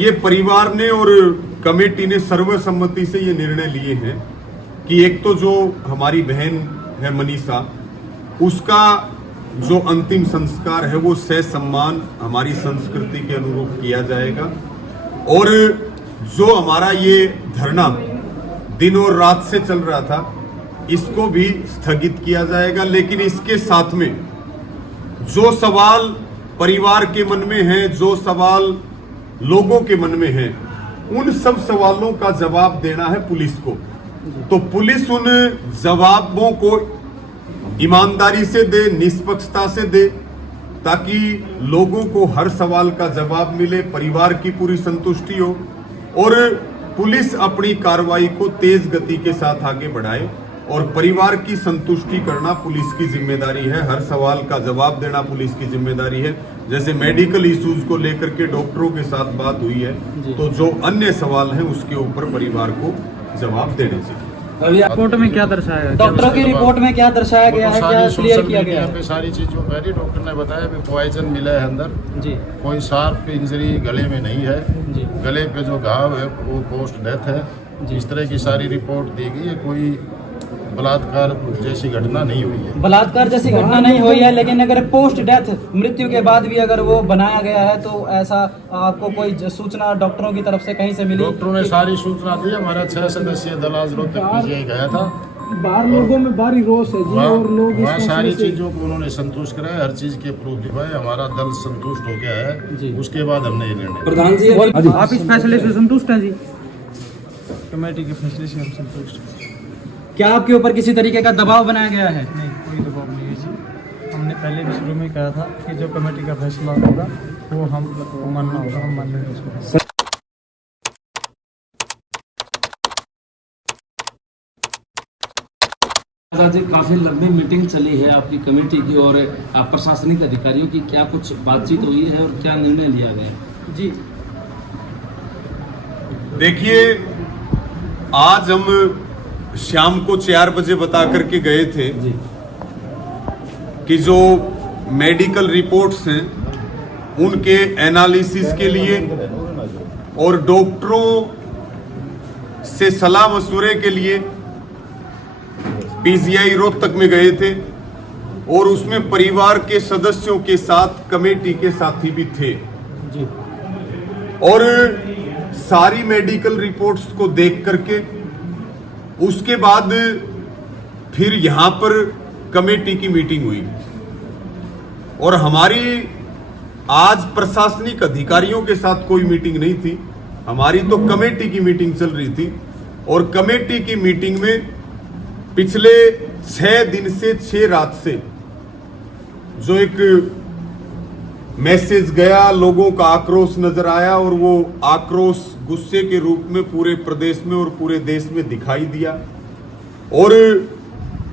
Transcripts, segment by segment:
ये परिवार ने और कमेटी ने सर्वसम्मति से ये निर्णय लिए हैं कि एक तो जो हमारी बहन है मनीषा, उसका जो अंतिम संस्कार है वो ससम्मान हमारी संस्कृति के अनुरूप किया जाएगा और जो हमारा ये धरना दिन और रात से चल रहा था इसको भी स्थगित किया जाएगा। लेकिन इसके साथ में जो सवाल परिवार के मन में है, जो सवाल लोगों के मन में है, उन सब सवालों का जवाब देना है पुलिस को। तो पुलिस उन जवाबों को ईमानदारी से दे, निष्पक्षता से दे, ताकि लोगों को हर सवाल का जवाब मिले, परिवार की पूरी संतुष्टि हो और पुलिस अपनी कार्रवाई को तेज गति के साथ आगे बढ़ाए। और परिवार की संतुष्टि करना पुलिस की जिम्मेदारी है, हर सवाल का जवाब देना पुलिस की जिम्मेदारी है। जैसे मेडिकल इश्यूज को लेकर के डॉक्टरों के साथ बात हुई है, तो जो अन्य सवाल हैं उसके ऊपर परिवार को जवाब देने चाहिए। अभी रिपोर्ट में क्या दर्शाया गया? डॉक्टरों की रिपोर्ट में क्या दर्शाया गया है, क्या क्लियर किया गया है? सारी चीजों पहले डॉक्टर ने बताया कि पॉइजन मिला है अंदर जी, कोई शार्प इंजरी गले में नहीं है जी, गले पे जो घाव है वो पोस्ट डेथ है। इस तरह की सारी रिपोर्ट दी गई है, कोई बलात्कार जैसी घटना नहीं हुई है। बलात्कार जैसी घटना नहीं हुई है, लेकिन अगर पोस्ट डेथ मृत्यु के बाद भी अगर वो बनाया गया है तो ऐसा आपको कोई सूचना डॉक्टरों की तरफ से कहीं से मिली? डॉक्टरों ने सारी सूचना दी। हमारा 6 सदस्यीय दल आज रोहतक पीजीआई गया था, बाहर लोगों में भारी रोष है जी, और लोग वहाँ सारी चीजों को उन्होंने संतुष्ट कराया, हर चीज के प्रूफ दिखाए, हमारा दल संतुष्ट हो गया है। उसके बाद हमने ये निर्णय। प्रधान जी, आप इस फैसले से संतुष्ट हैं जी? कमेटी के फैसले से हम संतुष्ट हैं। क्या आपके ऊपर किसी तरीके का दबाव बनाया गया है? नहीं, कोई दबाव नहीं है जी। हमने पहले भी शुरू में कहा था कि जो कमेटी का फैसला होगा वो हम मानना होगा, हम मानेंगे उसको। जी, काफी लंबी मीटिंग चली है आपकी कमेटी की और प्रशासनिक अधिकारियों की, क्या कुछ बातचीत हुई है और क्या निर्णय लिया गया? जी देखिए, आज हम शाम को 4 बजे बता करके गए थे जी, कि जो मेडिकल रिपोर्ट्स हैं उनके एनालिसिस के लिए और डॉक्टरों से सलाह मशवरे के लिए पीजीआई रोहतक में गए थे और उसमें परिवार के सदस्यों के साथ कमेटी के साथी भी थे जी, और सारी मेडिकल रिपोर्ट्स को देख करके उसके बाद फिर यहाँ पर कमेटी की मीटिंग हुई और हमारी आज प्रशासनिक अधिकारियों के साथ कोई मीटिंग नहीं थी, हमारी तो कमेटी की मीटिंग चल रही थी। और कमेटी की मीटिंग में पिछले 6 दिन से 6 रात से जो एक मैसेज गया, लोगों का आक्रोश नजर आया और वो आक्रोश गुस्से के रूप में पूरे प्रदेश में और पूरे देश में दिखाई दिया। और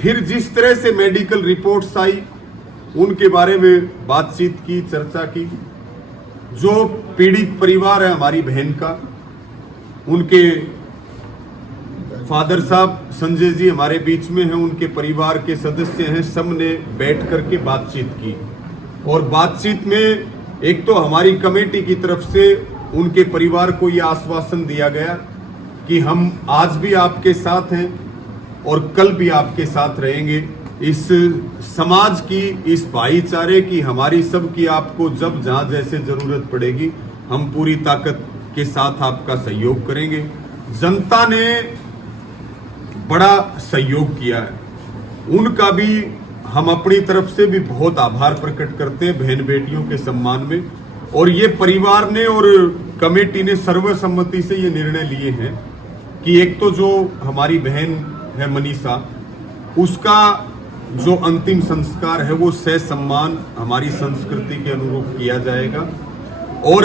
फिर जिस तरह से मेडिकल रिपोर्ट्स आई उनके बारे में बातचीत की, चर्चा की। जो पीड़ित परिवार है हमारी बहन का, उनके फादर साहब संजय जी हमारे बीच में हैं, उनके परिवार के सदस्य हैं, सब ने बैठ करके बातचीत की। और बातचीत में एक तो हमारी कमेटी की तरफ से उनके परिवार को यह आश्वासन दिया गया कि हम आज भी आपके साथ हैं और कल भी आपके साथ रहेंगे। इस समाज की, इस भाईचारे की, हमारी सब की आपको जब जहां जैसे जरूरत पड़ेगी हम पूरी ताकत के साथ आपका सहयोग करेंगे। जनता ने बड़ा सहयोग किया है, उनका भी हम अपनी तरफ से भी बहुत आभार प्रकट करते हैं बहन बेटियों के सम्मान में। और ये परिवार ने और कमेटी ने सर्वसम्मति से ये निर्णय लिए हैं कि एक तो जो हमारी बहन है मनीषा, उसका जो अंतिम संस्कार है वो ससम्मान हमारी संस्कृति के अनुरूप किया जाएगा और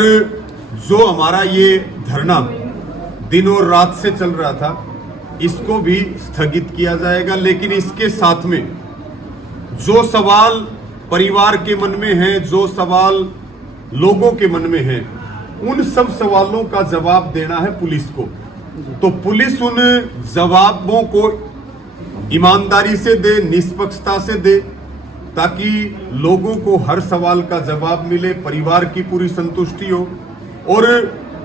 जो हमारा ये धरना दिन और रात से चल रहा था इसको भी स्थगित किया जाएगा। लेकिन इसके साथ में जो सवाल परिवार के मन में है, जो सवाल लोगों के मन में है, उन सब सवालों का जवाब देना है पुलिस को। तो पुलिस उन जवाबों को ईमानदारी से दे, निष्पक्षता से दे, ताकि लोगों को हर सवाल का जवाब मिले, परिवार की पूरी संतुष्टि हो और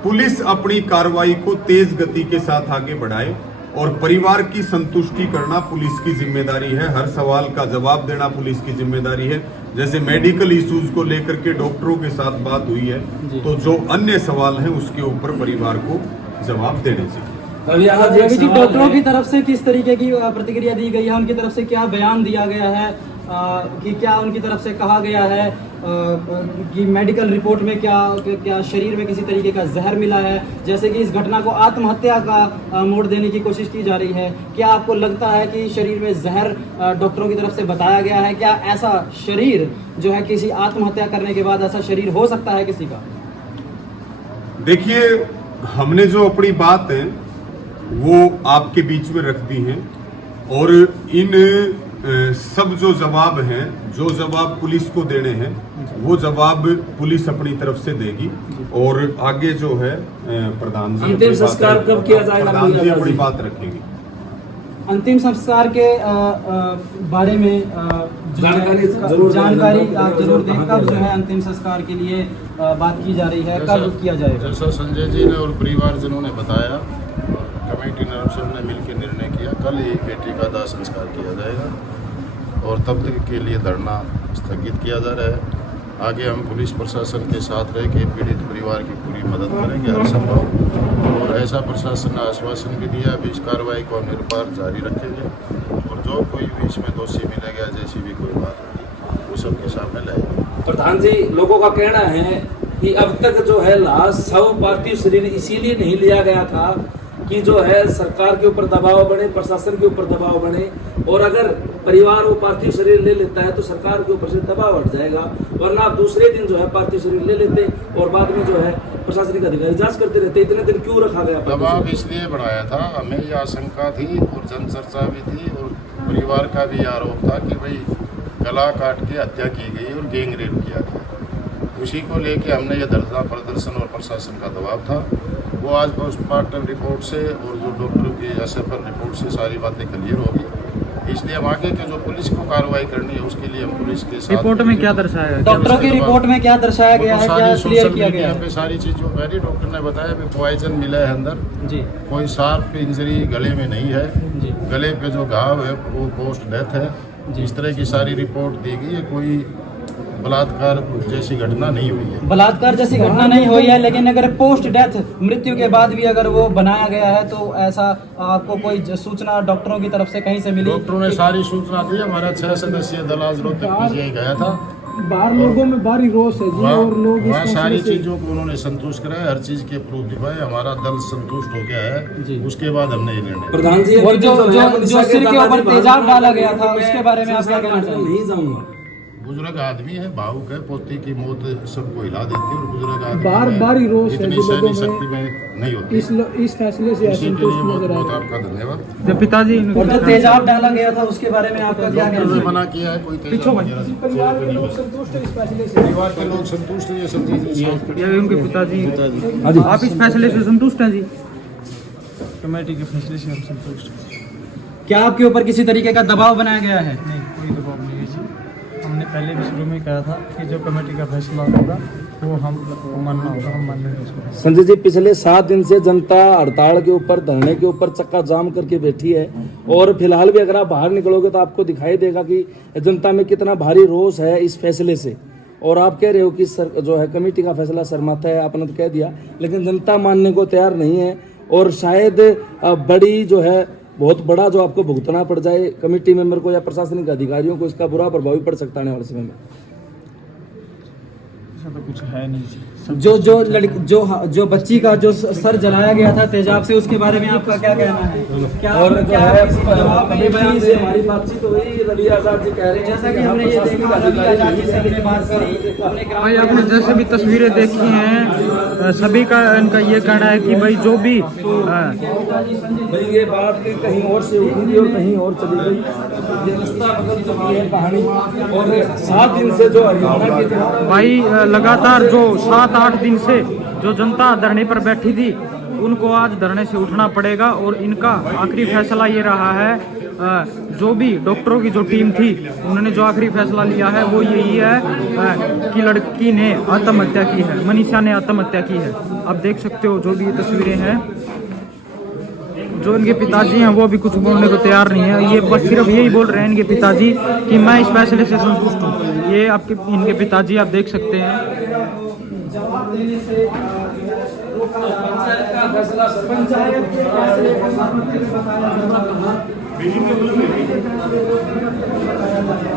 पुलिस अपनी कार्रवाई को तेज गति के साथ आगे बढ़ाए और परिवार की संतुष्टि करना पुलिस की जिम्मेदारी है। हर सवाल का जवाब देना पुलिस की जिम्मेदारी है। जैसे मेडिकल इश्यूज को लेकर के डॉक्टरों के साथ बात हुई है, तो जो अन्य सवाल हैं उसके ऊपर परिवार को जवाब देने चाहिए। रवि जी, डॉक्टरों की तरफ से किस तरीके की प्रतिक्रिया दी गई है? उनकी तरफ से क्या बयान दिया गया है कि क्या उनकी तरफ से कहा गया है कि मेडिकल रिपोर्ट में क्या शरीर में किसी तरीके का जहर मिला है? जैसे कि इस घटना को आत्महत्या का मोड़ देने की कोशिश की जा रही है, क्या आपको लगता है कि शरीर में जहर डॉक्टरों की तरफ से बताया गया है? क्या ऐसा शरीर जो है किसी आत्महत्या करने के बाद ऐसा शरीर हो सकता है किसी का? देखिए, हमने जो अपनी बात है वो आपके बीच में रख दी है और इन सब जो जवाब हैं, जो जवाब पुलिस को देने हैं, वो जवाब पुलिस अपनी तरफ से देगी और आगे जो है प्रधान जी अंतिम संस्कार कब किया जाएगा? प्रधान जी अपनी बात रखेंगे। अंतिम संस्कार के बारे में जानकारी आप जरूर दें। कब जो है अंतिम संस्कार के लिए बात की जा रही है, कब किया जाएगा? जैसा संजय जी ने और परिवारजनों ने बताया, कमेटी ने सबने मिलकर निर्णय किया, कल ही बेटी का दाह संस्कार किया जाएगा और तब तक के लिए धरना स्थगित किया जा रहा है। आगे हम पुलिस प्रशासन के साथ रह के पीड़ित परिवार की पूरी मदद करेंगे हर संभव, और ऐसा प्रशासन ने आश्वासन भी दिया। अभी इस कार्रवाई को हम निरंतर जारी रखेंगे और जो कोई भी इसमें दोषी मिलेगा, जैसी भी कोई बात होगी, वो सबके सामने लाएंगे। प्रधान जी, लोगों का कहना है कि अब तक जो है लाश शव पार्थिव शरीर इसीलिए नहीं लिया गया था कि जो है सरकार के ऊपर दबाव बने, प्रशासन के ऊपर दबाव बने, और अगर परिवार वो पार्थिव शरीर ले लेता है तो सरकार के ऊपर से दबाव हट जाएगा, वरना आप दूसरे दिन जो है पार्थिव शरीर ले लेते और बाद में जो है प्रशासनिक अधिकारी जांच करते रहते। इतने दिन क्यों रखा गया? दबाव इसलिए बढ़ाया था, हमें यह आशंका थी और जनचर्चा भी थी और परिवार का भी आरोप था कि भाई गला काट के हत्या की गई और गैंग रेप किया गया। उसी को लेके हमने ये धरना प्रदर्शन और प्रशासन का दबाव था। वो आज पोस्टमार्टम रिपोर्ट से और जो डॉक्टर की एसएफआर रिपोर्ट से सारी बातें क्लियर होगी, इसलिए हम आगे के जो पुलिस को कार्रवाई करनी है उसके लिए हम पुलिस के साथ। रिपोर्ट में क्या दर्शाया गया? डॉक्टरों की रिपोर्ट में क्या दर्शाया गया है, क्या क्लियर किया गया है? पे सारी चीज़ों पहले डॉक्टर ने बताया कि पॉइजन मिला है अंदर जी, कोई शार्प इंजरी गले में नहीं है जी, गले पे जो घाव है वो पोस्ट डेथ है। इस तरह की सारी रिपोर्ट दी गई है, कोई बलात्कार जैसी घटना नहीं हुई है। बलात्कार जैसी घटना नहीं हुई है, लेकिन अगर पोस्ट डेथ मृत्यु के बाद भी अगर वो बनाया गया है तो ऐसा आपको कोई सूचना डॉक्टरों की तरफ से कहीं से मिली? डॉक्टरों ने सारी सूचना दी। हमारा 6 सदस्यीय दल आज रोहतक पीजीआई गया था। बाहर लोगों में भारी रोष है जी, और लोग इस वहाँ सारी फैसले से- चीजों को उन्होंने संतुष्ट कराया, हर चीज के प्रूफ दिखाए, हमारा दल संतुष्ट हो गया जी। है। उसके बाद हमने ये निर्णय। प्रधान जी, और जो सिर के ऊपर तेजाब डाला गया था उसके बारे में आप क्या कहना चाहेंगे? नहीं जाऊंगा। बुजुर्ग आदमी है, भावुक है, पोती की मौत सबको हिला देती है और बुजुर्ग आदमी बार है, बार ही रोष है इतनी जो सहनी लोगों में शक्ति में नहीं होती। इस फैसले से इसी के असंतुष्ट लिए बहुत नजर आ बहुत रहा है। आपका धन्यवाद। जब पिताजी और जो तेजाब डाला गया था उसके बारे में आपका क्या डॉक्टर कहना ने है? मना किया है, कोई परिवार के लोग संतुष्ट है इस फैसले से। परिवार के लोग संतुष्ट हैं, ये सब चीजें ये उनके पिताजी आप इस फैसले से संतुष्ट हैं जी? कमेटी के फैसले से हम संतुष्ट हैं। क्या आपके ऊपर किसी तरीके का दबाव बनाया गया है? नहीं, कोई दबाव नहीं है जी। हमने पहले भी शुरू में कहा था कि जो कमेटी का फैसला होगा वो हम मानना होगा, हम मानेंगे उसको। संजय जी, पिछले 7 दिन से जनता हड़ताल के ऊपर, धरने के ऊपर चक्का जाम करके बैठी है और फिलहाल भी अगर आप बाहर निकलोगे तो आपको दिखाई देगा कि जनता में कितना भारी रोष है इस फैसले से। और आप कह रहे हो कि जो है कमेटी का फैसला सरमाथा है, आपने तो कह दिया, लेकिन जनता मानने को तैयार नहीं है और शायद बड़ी जो है बहुत बड़ा जो आपको भुगतना पड़ जाए कमेटी मेंबर को या प्रशासनिक अधिकारियों को, इसका बुरा प्रभाव भी पड़ सकता है आने वाले समय में। ऐसा तो कुछ है नहीं जी। जो बच्ची का जो सर जलाया गया था तेजाब से, उसके बारे में आपका क्या कहना है? क्या और जो क्या है किसी जवाब में ये बयान से से हमारी बातचीत हुई, रवि आजाद जी कह रहे हैं जैसा कि हमने ये देखा, रवि आजाद जी से हमने बात करी अपने ग्राम भाई आपने जैसे भी तस्वीरें देखी हैं, सभी का इनका ये कहना है कि भाई जो भी भाई ये बात कहीं और से उठी थी और कहीं और चली गई, ये रास्ता बदल चुकी है कहानी। और 7 दिन से जो हरियाणा के भाई लगातार जो 7-8 दिन से जो जनता धरने पर बैठी थी उनको आज धरने से उठना पड़ेगा और इनका आखिरी फैसला ये रहा है, जो भी डॉक्टरों की जो टीम थी उन्होंने जो आखिरी फैसला लिया है वो यही है कि लड़की ने आत्महत्या की है, मनीषा ने आत्महत्या की है। आप देख सकते हो जो भी ये तस्वीरें हैं, जो इनके पिताजी हैं वो भी कुछ बोलने को तैयार नहीं है। ये बस सिर्फ यही बोल रहे हैं इनके पिताजी कि मैं इस फैसले से संतुष्ट हूँ। ये आपके इनके पिताजी आप देख सकते हैं। जवाब देने से रोका जा रहा है। पंचायत का फैसला पंचायत के फैसले को सहमति से बताया जा रहा है।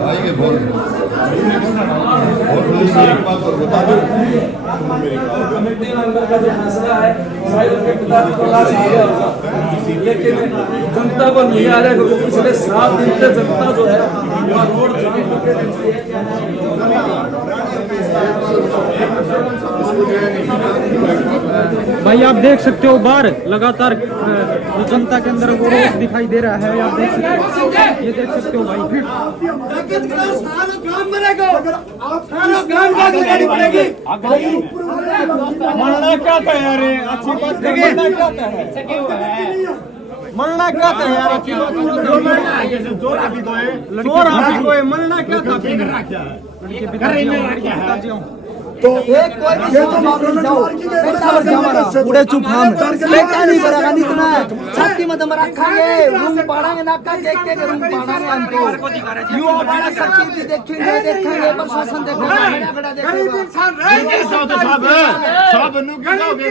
आइए बोल एक बात और बता दो, कमेटी मेंबर का जो फैसला है शायद उनके पिताजी को लाश आ गया होगा, लेकिन जनता को नहीं आ रहा है क्योंकि पिछले 7 दिन से जनता जो है वह रोड जाम करके रहती है। भाई आप देख सकते हो बाहर लगातार जो जनता के अंदर वो रोष दिखाई दे रहा है। आप देख सकते हो, ये देख सकते हो भाई। मरना क्या था यार, अच्छी बात है। मरना क्या था यार, अच्छी बात है। चोर हाथी को मरना क्या था, उनके पिताजी तो एक कोई भी ये तो मामला जाओ पूरे चुप हम बेटा नहीं करेगा नहीं इतना छाती में दम रखेंगे रूम पढ़ाएंगे ना का देख के रूम पढ़ाएंगे हमको यू हमारा सब देखेंगे प्रशासन देखेगा खड़ा देखेगा सब नु के जाओगे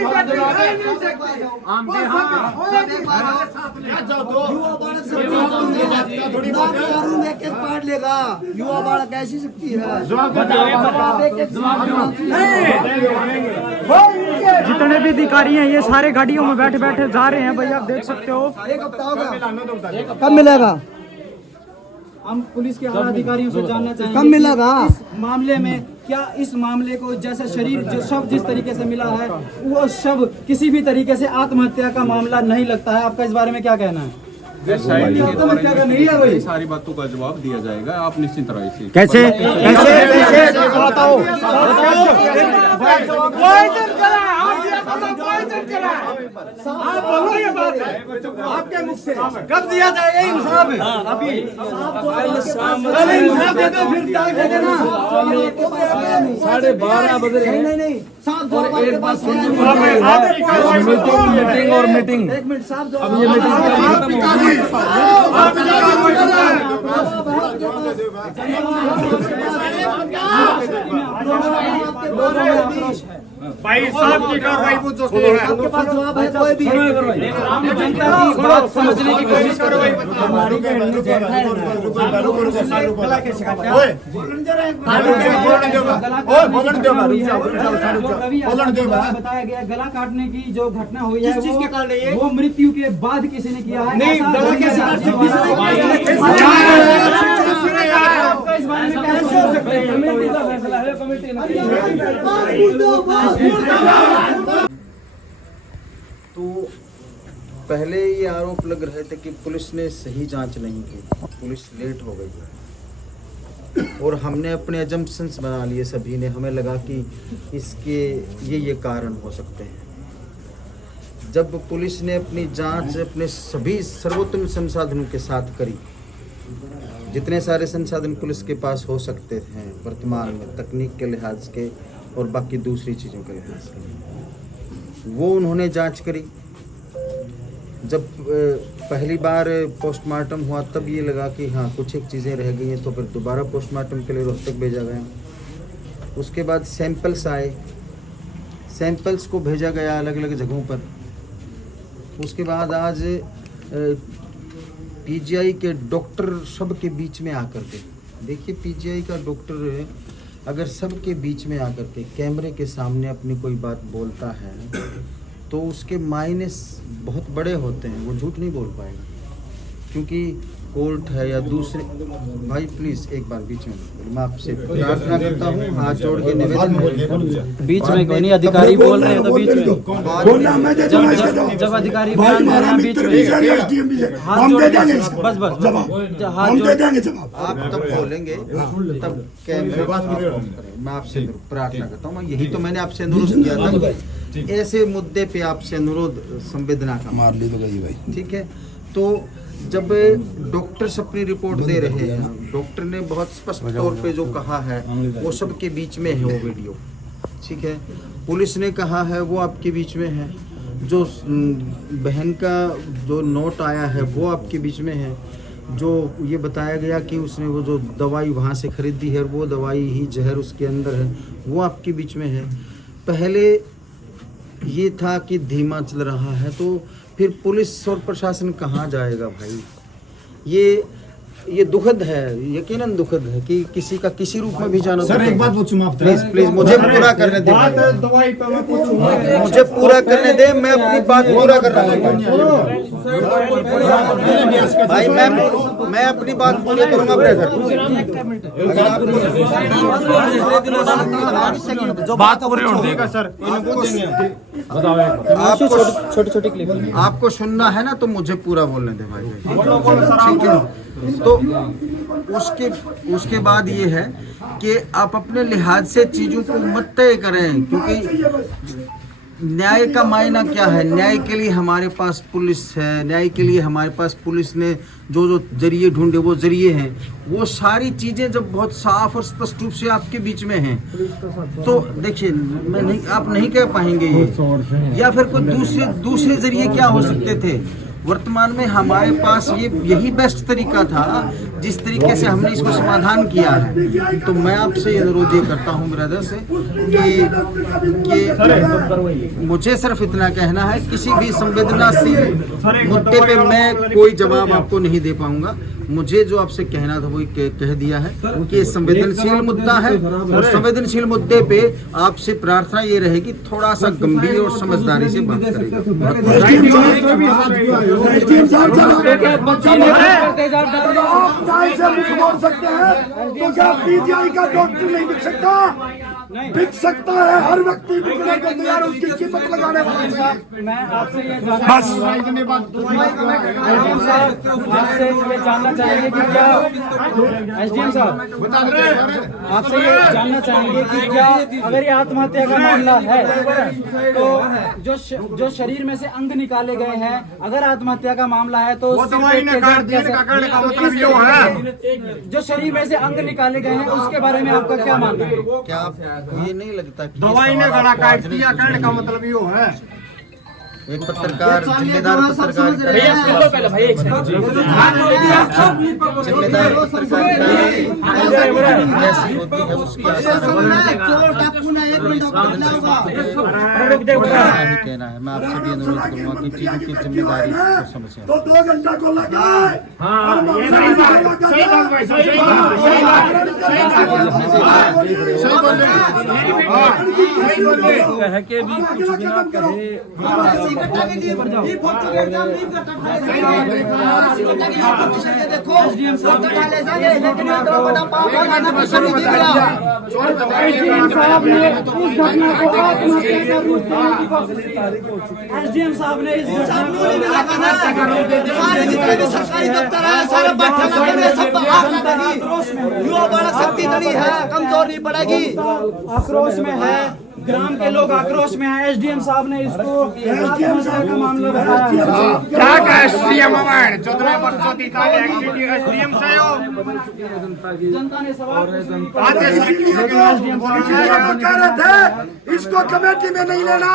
हम थोड़ी रूम एक एक पढ़ लेगा युवा बालक कैसी सकती है जितने भी अधिकारी हैं ये सारे गाड़ियों में बैठे बैठे जा रहे हैं। भाई आप देख सकते हो। एक हफ्ता होगा कब मिलेगा? हम पुलिस के आला अधिकारियों से जानना चाहेंगे कब मिलेगा? इस मामले में क्या इस मामले को जैसा शरीर जो शव जिस तरीके से मिला है वो शव किसी भी तरीके से आत्महत्या का मामला नहीं लगता है। आपका इस बारे में क्या कहना है? आत्महत्या का नहीं है भाई। सारी बातों का जवाब दिया जाएगा, आप निश्चिंत रहिए। कैसे बताओ आप बोलो ये बात है आपके मुख से, कब दिया जाएगा इंसाफ? अभी इंसाफ दे दो फिर क्या दे देना। 12:30 बज रहे हैं। नहीं मीटिंग और मीटिंग एक मिनट साहब अब ये मीटिंग भाई साहब की कार्रवाई वो जो है आपके पास जवाब है कोई भी जनता की बात समझने की कोशिश करो। बताया गया गला काटने की जो घटना हुई है वो मृत्यु के बाद किसी ने किया है। नहीं गला कैसे काट तो पहले ये आरोप लग रहे थे कि पुलिस ने सही जांच नहीं की, पुलिस लेट हो गई है और हमने अपने अजम्पशंस बना लिए सभी ने। हमें लगा कि इसके ये कारण हो सकते हैं। जब पुलिस ने अपनी जांच अपने सभी सर्वोत्तम संसाधनों के साथ करी, जितने सारे संसाधन पुलिस के पास हो सकते हैं वर्तमान में तकनीक के लिहाज के और बाकी दूसरी चीज़ों के लिहाज के, वो उन्होंने जांच करी। जब पहली बार पोस्टमार्टम हुआ तब ये लगा कि हाँ कुछ एक चीज़ें रह गई हैं, तो फिर दोबारा पोस्टमार्टम के लिए रोहतक भेजा गया। उसके बाद सैंपल्स आए, सैंपल्स को भेजा गया अलग अलग जगहों पर। उसके बाद आज पीजीआई के डॉक्टर सब के बीच में आकर के, देखिए पीजीआई का डॉक्टर अगर सब के बीच में आकर के कैमरे के सामने अपनी कोई बात बोलता है तो उसके मायने बहुत बड़े होते हैं, वो झूठ नहीं बोल पाएगा। क्योंकि कोर्ट है या दूसरे, भाई प्लीज एक बार बीच में मैं आपसे प्रार्थना करता हूँ, हाथ जोड़ के निवेदन, बीच में कोई नहीं, अधिकारी बोल रहे हैं तो बीच में जब अधिकारी बयान दे रहे हैं बीच में हाथ जोड़ बस हाथ जोड़ आप तब बोलेंगे तब कैमरे, मैं आपसे प्रार्थना करता हूँ। यही तो मैंने आपसे अनुरोध किया था ऐसे मुद्दे पे आपसे अनुरोध संवेदना का मार ली तो गई भाई। ठीक है। तो जब डॉक्टर्स अपनी रिपोर्ट दे रहे हैं, डॉक्टर ने बहुत स्पष्ट तौर पे जो कहा है वो सबके बीच में है वो वीडियो। ठीक है। पुलिस ने कहा है वो आपके बीच में है, जो बहन का जो नोट आया है वो आपके बीच में है, जो ये बताया गया कि उसने वो जो दवाई वहाँ से खरीदी है वो दवाई ही जहर उसके अंदर है वो आपके बीच में है। पहले ये था कि धीमा चल रहा है, तो फिर पुलिस और प्रशासन कहाँ जाएगा भाई? ये दुखद है, यकीनन दुखद है कि किसी का किसी रूप में भी जाना। सर एक बात पूछूं मैं आपसे, प्लीज मुझे पूरा करने दे। दवाई पे मैं पूछूंगा, मुझे पूरा करने दे, मैं अपनी बात पूरा कर रहा हूँ भाई। मैं अपनी बात पूरी करूंगा ब्रदर। जो बात पूरी होती है सर, छोटे छोटे क्लिप आपको सुनना है ना, तो मुझे पूरा बोलने दे भाई। ठीक है। तो उसके बाद ये है कि आप अपने लिहाज से चीज़ों को मत तय करें, क्योंकि न्याय का मायना क्या है? न्याय के लिए हमारे पास पुलिस है, न्याय के लिए हमारे पास पुलिस ने जो जो जरिए ढूंढे वो जरिए हैं। वो सारी चीज़ें जब बहुत साफ और स्पष्ट रूप से आपके बीच में हैं, तो देखिए आप नहीं कह पाएंगे ये, या फिर कोई दूसरे जरिए क्या हो सकते थे। वर्तमान में हमारे पास यही बेस्ट तरीका था जिस तरीके से हमने इसको समाधान किया है। तो मैं आपसे अनुरोध ये करता हूँ ब्रदर से कि मुझे सिर्फ इतना कहना है, किसी भी संवेदनशील मुद्दे पे मैं कोई जवाब आपको नहीं दे पाऊंगा। मुझे जो आपसे कहना था वो कह दिया है कि संवेदनशील मुद्दा है, और संवेदनशील मुद्दे पे आपसे प्रार्थना ये रहेगी थोड़ा सा गंभीर और समझदारी से बात करें। तो क्या पीजीआई का डॉक्टर नहीं बिक सकता? बिक सकता है, हर व्यक्ति बिकने को तैयार, उसकी कीमत लगाने वाला है। मैं आपसे ये आपसे ये जानना चाहेंगे कि क्या एसडीएम साहब आपसे ये जानना चाहेंगे कि क्या अगर ये आत्महत्या का मामला है तो जो शरीर में से अंग निकाले गए हैं, अगर आत्महत्या का मामला है तो जो शरीर में से अंग निकाले गए हैं उसके बारे में आपका क्या मानना है? क्या आपको ये नहीं लगता कि दवाई ने गला काट दिया, कहने का मतलब ये है एक पत्रकार जिम्मेदार पत्रकार कैसी होती है उसकी कहना है। मैं आपसे भी अनुरोध करूंगा कि चीजों की जिम्मेदारी को समझें। तो 2 घंटा को लगा है। कह के भी कुछ बिना कहे एसडीएम साहब ने इस जितने भी सरकारी दफ्तर है सारे युवा बढ़ सकती नहीं है, कमजोर नहीं पड़ेगी। आक्रोश में है, ग्राम के लोग आक्रोश में है। एसडीएम साहब ने इसको आत्महत्या का मामला बताया। क्या का एसडीएम हमारे 14 वर्षों की काले एक्टिविटी एसडीएम से हो। जनता ने सवाल कह रहे थे इसको कमेटी में नहीं लेना,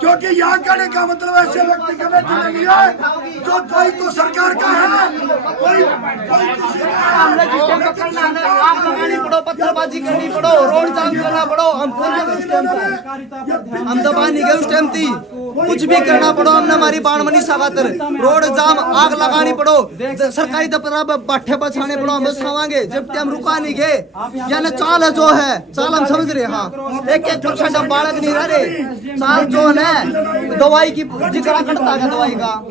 क्योंकि यहाँ करने का मतलब ऐसे व्यक्ति कमेटी में नहीं है जो कोई तो सरकार का है, कोई आग लगानी पड़ो, पत्थरबाजी करनी पड़ो, रोड जाम करना पड़ो, हम तो बाहर निकल उस टाइम थी। कुछ भी करना पड़ो, हमने हमारी बाणमनी सवातर रोड जाम आग लगानी पड़ो, सरकारी दफ्तर बाठे बचाने पड़ो, हम खावांगे जब टाइम रुका नहीं गए। यानी चाल जो है चाल हम समझ रहे। हाँ 1% हम बालक नहीं रह रहे। चाल जो है दवाई की जिक्र करता है, दवाई का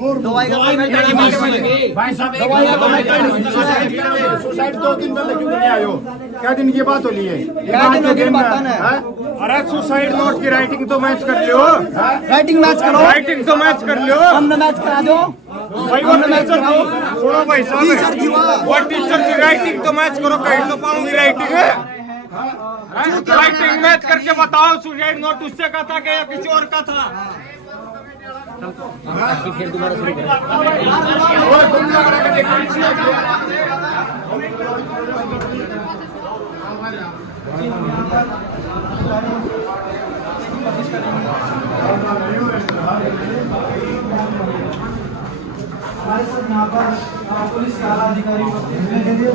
सुसाइड 2 दिन पहले क्यों नहीं आयो? क्या दिन की बात हो रही है? अरे सुसाइड नोट की राइटिंग तो मैच कर लियो, राइटिंग मैच करो, राइटिंग तो मैच कर लियो, हमने मैच करा दो भाई। वो टीचर सुनो भाई साहब, वो टीचर की राइटिंग तो मैच करो, कहीं तो पाऊंगी राइटिंग है। राइटिंग मैच करके बताओ, सुसाइड नोट उससे का था कि किसी और का था? हमारे साथ यहाँ पर पुलिस के आला अधिकारी उपस्थित हैं।